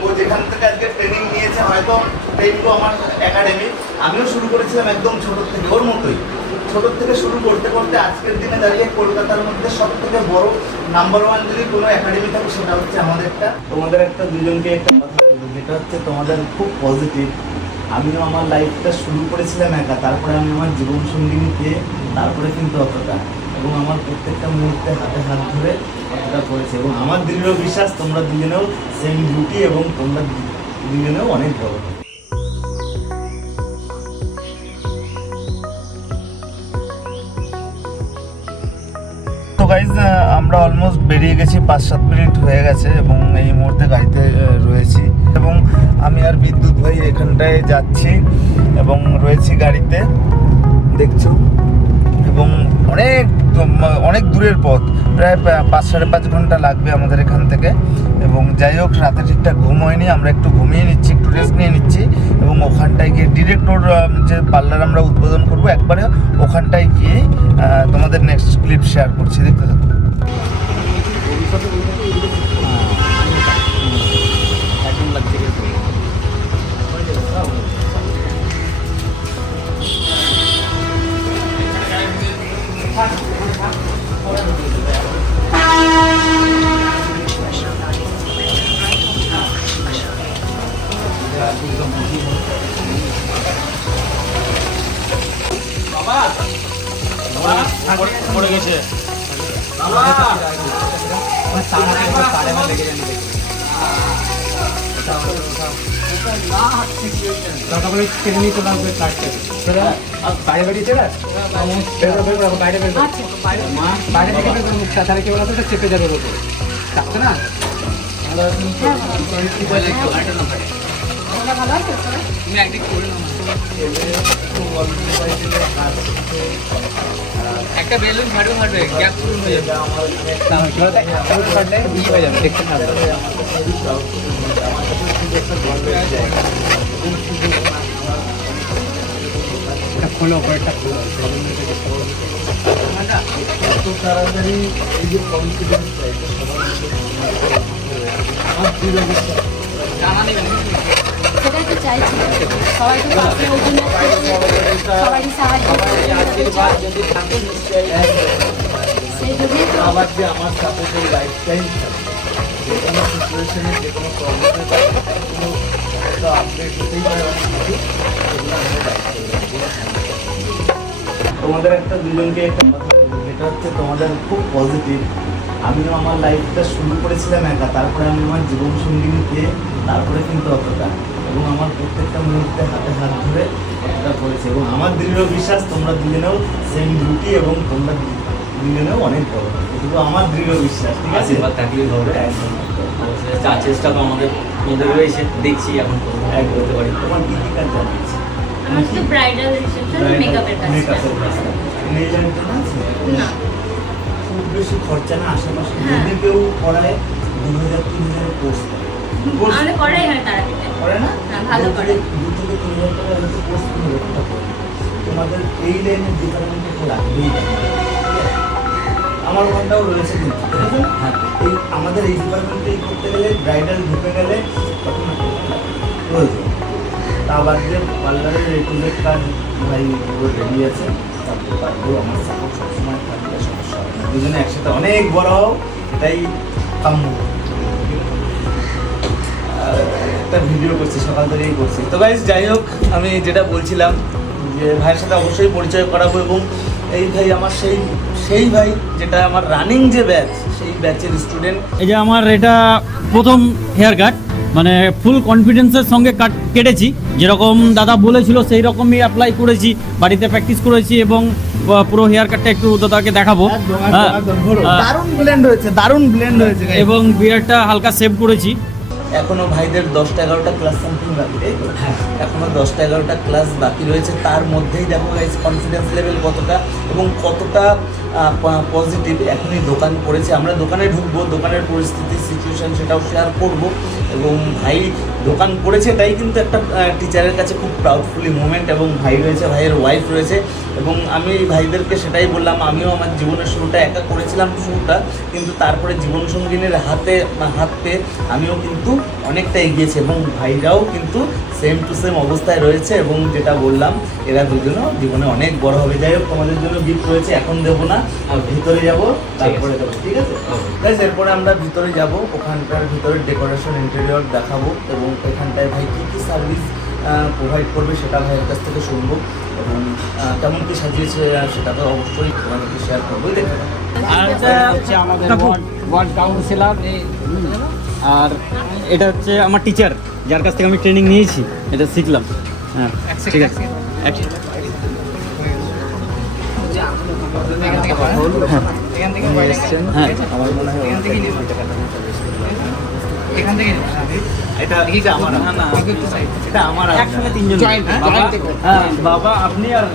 ও যেখান থেকে আজকে ট্রেনিং নিয়েছে হয়তো ট্রেনকো আমার একাডেমি আমিও শুরু করেছিলাম একদম ছোট থেকে ওর মতোই। ছোট থেকে শুরু করতে করতে আজকের দিনে দাঁড়িয়ে কলকাতার মধ্যে সব থেকে বড় নাম্বার ওয়ান যদি কোনো একাডেমি থাকে সেটা হচ্ছে আমাদের একটা তোমাদের একটা দুজনকে একটা কথা বলব যেটা হচ্ছে তোমাদের খুব পজিটিভ আমিও আমার লাইফটা শুরু করেছিলাম একা তারপরে আমি আমার জীবন সঙ্গিনী পেয়ে তারপরে কিন্তু অতটা। এবং আমার প্রত্যেকটা মুহূর্তে হাতে হাত ধরে অতটা করেছে এবং আমার দৃঢ় বিশ্বাস তোমরা দুজনেও সেম ডিউটি এবং তোমরা দুজনেও অনেক বড়। গাইজ আমরা অলমোস্ট বেরিয়ে গেছি, পাঁচ সাত মিনিট হয়ে গেছে এবং এই মুহূর্তে গাড়িতে রয়েছি। এবং আমি আর বিদ্যুৎ ভাই এখানটায় যাচ্ছি এবং রয়েছি গাড়িতে। দেখছ? এবং অনেক অনেক দূরের পথ। প্রায় পাঁচ সাড়ে পাঁচ ঘণ্টা লাগবে আমাদের এখান থেকে। এবং যাই হোক, রাতে ঠিকঠাক ঘুম হয়নি, আমরা একটু ঘুমিয়ে নিচ্ছি, একটু রেস্ট নিয়ে নিচ্ছি। এবং ওখানটায় গিয়ে ডিরেক্ট ওর যে পার্লার আমরা উদ্বোধন করব, একবারে ওখানটায় গিয়েই তোমাদের নেক্সট ক্লিপ শেয়ার করছি, দেখতে তারপরে টেনে নিয়ে চলে আসবে ফ্লাইটটা বাইরে বেরিয়েছে না বের করো, বের করো, বাইরে বের করো। মা, বাইরে থেকে বের করো তাহলে কি বলতো চেপে যাবে ওর উপর চাপছে না একটা বেলুন ফাটবে ফাটবে। গ্যাপ পূরণ হয়ে যাবে। হয়ে। দেখতে পারবে না। এটা খোলো পরেরটা খোলো। এত তাড়াতাড়ি এই যে কনফিডেন্সটা এটা সবার আমার দৃঢ় বিশ্বাস সেটাই তো চাইছি। সবাই তো পাশে সাহায্য যদি থাকে নিশ্চয়ই সেই জন্যই তো আবার যে আমার সাপোর্টের লাইফ টাইম যে কোনো সিচুয়েশনে যে কোনো প্রবলেমে কোনো একটা আপডেট হতেই পারে অনেক কিছু সেগুলো দায়িত্ব তোমাদের একটা দুজনকে একটা কথা বলব, যেটা হচ্ছে তোমাদের খুব পজিটিভ আমিও আমার লাইফটা শুরু করেছিলাম একা তারপরে আমি আমার জীবন সঙ্গিনী পেয়ে তারপরে কিন্তু অতটা। এবং আমার প্রত্যেকটা মুহূর্তে হাতে হাত ধরে অতটা করেছে। এবং আমার দৃঢ় বিশ্বাস তোমরা দুজনেও সেম ডিউটি এবং তোমরা দুজনেও অনেক বড়। এটুকু আমার দৃঢ় বিশ্বাস ঠিক আছে? আশীর্বাদ থাকলেই হবে। একদম। চেষ্টা তো আমাদের মধ্যে রয়েছে দেখছি এখন এক করতে পারি। তোমার কি কি কাজ জানিস আমার ব্রাইডাল রিসেপশন মেকআপের না খুব বেশি খরচা না আশেপাশে? হ্যাঁ। যদি কেউ করায় দু হাজার তিন হাজার কোর্স করে আমাদের করাই হয় তারাপীঠে করে না? ভালো দু করে। থেকে- দু থেকে তিন হাজার টাকা হয়তো কোর্স করে তোমাদের এই লাইনের ডিপার্টমেন্টে তো লাগবেই আমার ওখানটাও রয়েছে কিন্তু ঠিক হ্যাঁ। এই আমাদের এই ডিপার্টমেন্টে করতে গেলে ব্রাইডাল ঢুকে গেলে তখন প্রয়োজন। তা বাদ পার্লারের রেকুলেট কাজ ভাই রেডি আছে আমার সাপোর্ট সবসময় থাকবে দুজনে একসাথে অনেক বড় হও, এটাই কাম্য। একটা ভিডিও করছি, সকাল থেকেই করছি। তো গাইজ যাই হোক, আমি যেটা বলছিলাম যে ভাইয়ের সাথে অবশ্যই পরিচয় করাবো এবং এই ভাই আমার সেই সেই ভাই যেটা আমার রানিং যে ব্যাচ সেই ব্যাচের স্টুডেন্ট এই যে আমার এটা প্রথম হেয়ার কাট মানে ফুল কনফিডেন্সের সঙ্গে কাট কেটেছি। যেরকম দাদা বলেছিল সেই রকমই অ্যাপ্লাই করেছি বাড়িতে প্র্যাকটিস করেছি এবং পুরো হেয়ার কাটটা একটু দাদাকে দেখাবো। হ্যাঁ, দারুণ ব্লেন্ড হয়েছে দারুণ ব্লেন্ড হয়েছে এবং বিয়ারটা হালকা সেভ করেছি। এখনও ভাইদের দশটা এগারোটা ক্লাস সামথিং বাকি তাই তো? এখনও দশটা এগারোটা ক্লাস বাকি রয়েছে। তার মধ্যেই দেখো গাইজ কনফিডেন্স লেভেল কতটা এবং কতটা পজিটিভ এখনই দোকান করেছে। আমরা দোকানে ঢুকবো দোকানের পরিস্থিতি সিচুয়েশান সেটাও শেয়ার করব। এবং ভাই দোকান করেছে তাই কিন্তু একটা টিচারের কাছে খুব প্রাউডফুলি মুমেন্ট এবং ভাই রয়েছে ভাইয়ের ওয়াইফ রয়েছে এবং আমি ভাইদেরকে সেটাই বললাম আমিও আমার জীবনের শুরুটা একা করেছিলাম শুরুটা কিন্তু তারপরে জীবনসঙ্গিনীর হাতে হাত পেয়ে আমিও কিন্তু অনেকটা এগিয়েছি এবং ভাইরাও কিন্তু সেম টু সেম অবস্থায় রয়েছে এবং যেটা বললাম এরা দুজনও জীবনে অনেক বড় হবে। যাই হোক তোমাদের জন্য গিফট রয়েছে এখন দেবো না আর ভিতরে যাব তারপরে দেবো ঠিক আছে? গাইস এরপরে আমরা ভিতরে যাব ওখানকার ভিতরে ডেকোরেশন ইন্টেরিয়র দেখাবো এবং এখানটায় ভাই কী কী সার্ভিস প্রোভাইড করবে সেটা ভাইয়ের কাছ থেকে শুনব এবং কেমন কী সাজিয়েছে সেটা তো অবশ্যই তোমাদেরকে শেয়ার করব পাবো। আর এটা হচ্ছে আমাদের ওয়ার্ড কাউন্সিলর আর এটা হচ্ছে আমার টিচার যার কাছ থেকে আমি ট্রেনিং নিয়েছি এটা শিখলাম। হ্যাঁ ঠিক আছে। হ্যাঁ আমার মনে হয় আমার না, না, আমার হ্যাঁ? বাবা। হ্যাঁ আপনি আর।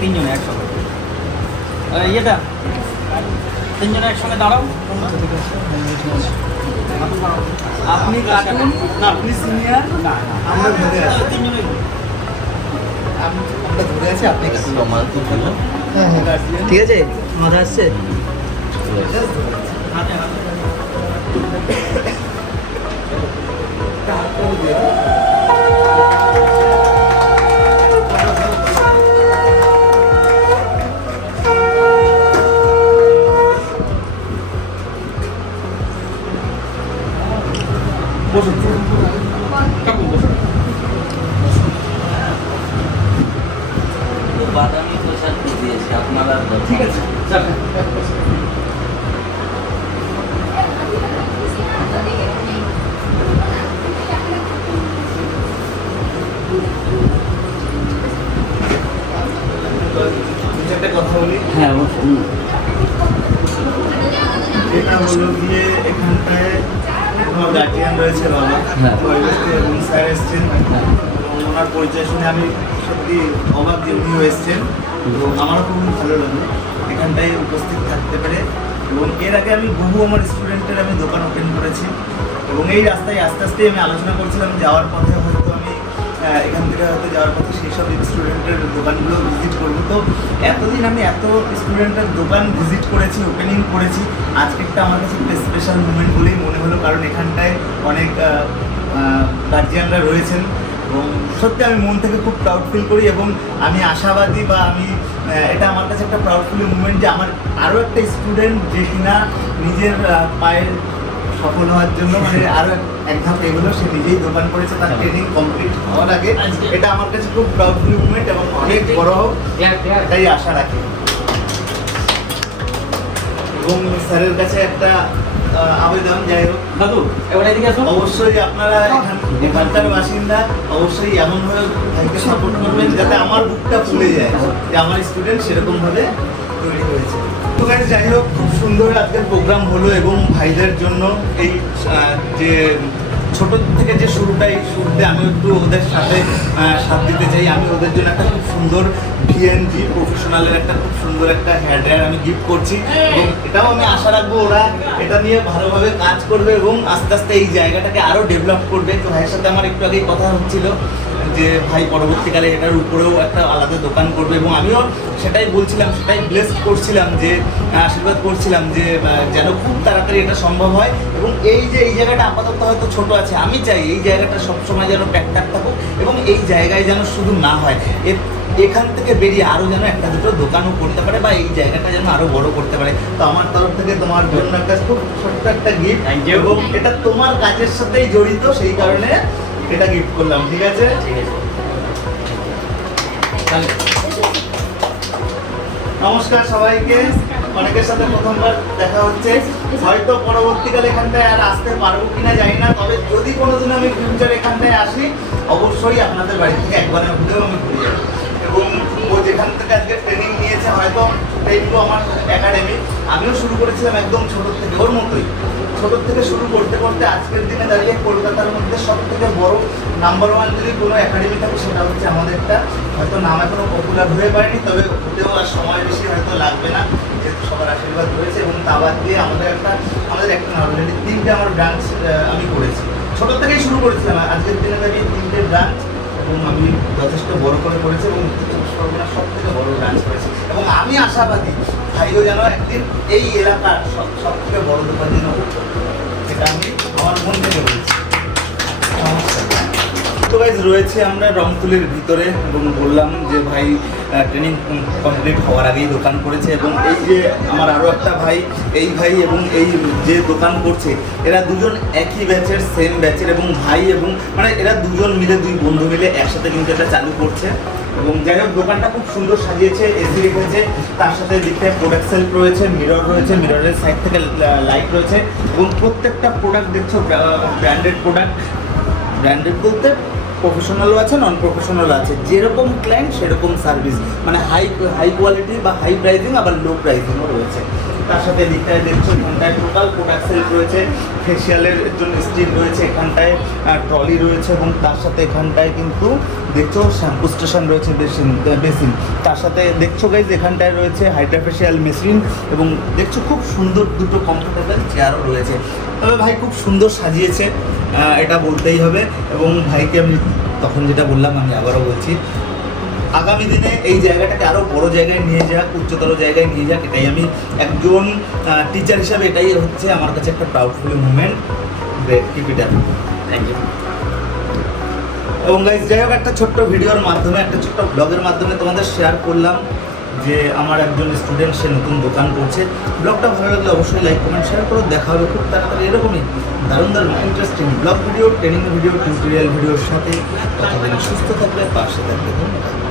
তিনজন একসঙ্গে ইয়েটা তিনজনে একসঙ্গে দাঁড়াও আপনি না আপনি সিনিয়র আমরা ধরে তিনজনে আমরা ধরে আছি আপনি আমার তো ঠিক আছে? মাথা আসছে? বসুন আমি সত্যি অবাক যে উনিও এসছেন। এবং আমারও খুব ভালো লাগল। এখানটায় উপস্থিত থাকতে পেরে এবং এর আগে আমি বহু আমার স্টুডেন্টের আমি দোকান ওপেন করেছি এবং এই রাস্তায় আস্তে আস্তে আমি আলোচনা করছিলাম যাওয়ার পথে হয়তো আমি এখান থেকে হয়তো যাওয়ার পথে সেই সব স্টুডেন্টের দোকানগুলো ভিজিট করব। তো এতদিন আমি এত স্টুডেন্টের দোকান ভিজিট করেছি ওপেনিং করেছি। আজকে একটা আমার কাছে একটা স্পেশাল মুমেন্ট বলেই মনে হলো, কারণ এখানটায় অনেক গার্জিয়ানরা রয়েছেন। এবং সত্যি আমি মন থেকে খুব প্রাউড ফিল করি এবং আমি আশাবাদী বা আমি এটা আমার কাছে একটা প্রাউডফুল মুভমেন্ট যে আমার আরও একটা স্টুডেন্ট যে কিনা নিজের পায়ের সফল হওয়ার জন্য মানে আরও এক ধাপ এগুলো সে নিজেই দোকান করেছে তার ট্রেনিং কমপ্লিট হওয়ার আগে। এটা আমার কাছে খুব প্রাউডফুল মুভমেন্ট এবং অনেক বড় হোক এটাই আশা রাখি। এবং স্যারের কাছে একটা আবেদন যাই হোক। দাদু এবার এদিকে আসুন। অবশ্যই আপনারা এখান- এখানকার বাসিন্দা অবশ্যই এমনভাবে ভাইকে সাপোর্ট করবেন যাতে আমার বুকটা ফুলে যায় যে আমার স্টুডেন্ট সেরকমভাবে তৈরি হয়েছে। তো যাই হোক খুব সুন্দর আজকের প্রোগ্রাম হলো এবং ভাইদের জন্য এই যে ছোট থেকে যে শুরুটাই শুরুতে আমি একটু ওদের সাথে সাথ দিতে চাই। আমি ওদের জন্য একটা খুব সুন্দর ভিএনজি প্রফেশনালের একটা খুব সুন্দর একটা হেয়ার ড্রায়ার আমি গিফট করছি। এবং এটাও আমি আশা রাখব ওরা এটা নিয়ে ভালোভাবে কাজ করবে এবং আস্তে আস্তে এই জায়গাটাকে আরও ডেভেলপ করবে। তো ভাইয়ের সাথে আমার একটু আগেই কথা হচ্ছিল। যে ভাই পরবর্তীকালে এটার উপরেও একটা আলাদা দোকান করবে। এবং আমিও সেটাই বলছিলাম সেটাই ব্লেস করছিলাম যে আশীর্বাদ করছিলাম যে যেন খুব তাড়াতাড়ি এটা সম্ভব হয়। এবং এই যে এই জায়গাটা আপাতত হয়তো ছোট আছে আমি চাই এই জায়গাটা সবসময় যেন ট্যাকটাক থাকুক এবং এই জায়গায় যেন শুধু না হয়। এর এখান থেকে বেরিয়ে আরও যেন একটা দুটো দোকানও করতে পারে বা এই জায়গাটা যেন আরও বড় করতে পারে। তো আমার তরফ থেকে তোমার জন্য একটা খুব ছোট্ট একটা গিফট এবং এটা তোমার কাজের সাথেই জড়িত সেই কারণে এটা গিফট করলাম, ঠিক আছে? নমস্কার সবাইকে। অনেকের সাথে প্রথমবার দেখা হচ্ছে। হয়তো পরবর্তীকালে এখানটায় আর আসতে পারব কিনা জানি না, তবে যদি কোনোদিন আমি ফিউচার এখানটায় আসি, অবশ্যই আপনাদের বাড়ি থেকে একবারের হলেও আমি ঘুরে যাব। এবং ও যেখান থেকে আজকে ট্রেনিং নিয়েছে, হয়তো ট্রেনিং আমার একাডেমি আমিও শুরু করেছিলাম একদম ছোট থেকে, ওর মতোই। ছোট থেকে শুরু করতে করতে আজকের দিনে দাঁড়িয়ে কলকাতার মধ্যে সব থেকে বড় নাম্বার ওয়ান যদি কোনো একাডেমি থাকে, সেটা হচ্ছে আমাদেরটা হয়তো নাম এখনও পপুলার হয়ে পারেনি, তবে হতেও আর সময় বেশি হয়তো লাগবে না, যেহেতু সবার আশীর্বাদ রয়েছে এবং তা বাদ দিয়ে আমাদের একটা আমাদের একটা অলরেডি তিনটে আমার ব্রাঞ্চ আমি করেছি। ছোট থেকেই শুরু করেছিলাম আজকের দিনে দাঁড়িয়ে তিনটে ব্রাঞ্চ এবং আমি যথেষ্ট বড় করে করেছি এবং সব থেকে বড় ব্রাঞ্চ করেছি। এবং আমি আশাবাদী ভাইও যেন একদিন এই এলাকার সব সব থেকে বড় দোকান যেন। যেটা আমি আমার মন থেকে বলছি তো গাইজ রয়েছে আমরা রংতুলির ভিতরে এবং বললাম যে ভাই ট্রেনিং কমপ্লিট হওয়ার আগেই দোকান করেছে এবং এই যে আমার আরও একটা ভাই, এই ভাই এবং এই যে দোকান করছে, এরা দুজন একই ব্যাচের সেম ব্যাচের এবং ভাই এবং মানে এরা দুজন মিলে দুই বন্ধু মিলে একসাথে কিন্তু এটা চালু করছে। এবং যাই হোক, দোকানটা খুব সুন্দর সাজিয়েছে এসি রেখেছে, তার সাথে দিকটায় প্রোডাক্ট সেলফ রয়েছে মিরর রয়েছে মিররের সাইড থেকে লাইট রয়েছে এবং প্রত্যেকটা প্রোডাক্ট দেখছ ব্র্যান্ডেড প্রোডাক্ট ব্র্যান্ডেড বলতে প্রফেশনালও আছে নন প্রফেশনাল আছে। যেরকম ক্লায়েন্ট সেরকম সার্ভিস মানে হাই হাই কোয়ালিটি বা হাই প্রাইসিং আবার লো প্রাইসিংও রয়েছে। তার সাথে দিকটায় দেখছ এখানটায় টোটাল প্রোডাক্ট সেল রয়েছে। ফেসিয়ালের জন্য স্টিল রয়েছে এখানটায় ট্রলি রয়েছে, এবং তার সাথে এখানটায় কিন্তু দেখছ? শ্যাম্পু স্টেশন রয়েছে বেসিন বেসিন। তার সাথে দেখছ গাইজ এখানটায় রয়েছে হাইড্রা ফেসিয়াল মেশিন এবং দেখছ খুব সুন্দর দুটো কমফোর্টেবল চেয়ারও রয়েছে। তবে ভাই খুব সুন্দর সাজিয়েছে এটা বলতেই হবে এবং ভাইকে আমি তখন যেটা বললাম, আমি আবারও বলছি। আগামী দিনে এই জায়গাটাকে আরও বড় জায়গায় নিয়ে যাক, উচ্চতর জায়গায় নিয়ে যাক, এটাই আমি একজন টিচার হিসাবে এটাই হচ্ছে আমার কাছে একটা proudful movement keep it up thank you এবং গাইজ যাই হোক, একটা ছোট্ট ভিডিওর মাধ্যমে, একটা ছোট্ট ব্লগের মাধ্যমে তোমাদের শেয়ার করলাম যে আমার একজন স্টুডেন্ট সে নতুন দোকান করছে ব্লগটা ভালো লাগলে অবশ্যই লাইক কমেন্ট শেয়ার করো। দেখা হবে খুব তাড়াতাড়ি এরকমই দারুণ দারুণ interesting blog video training video tutorial ভিডিওর সাথে। ততদিন সুস্থ থাকবে, পাশে থাকবে। ধন্যবাদ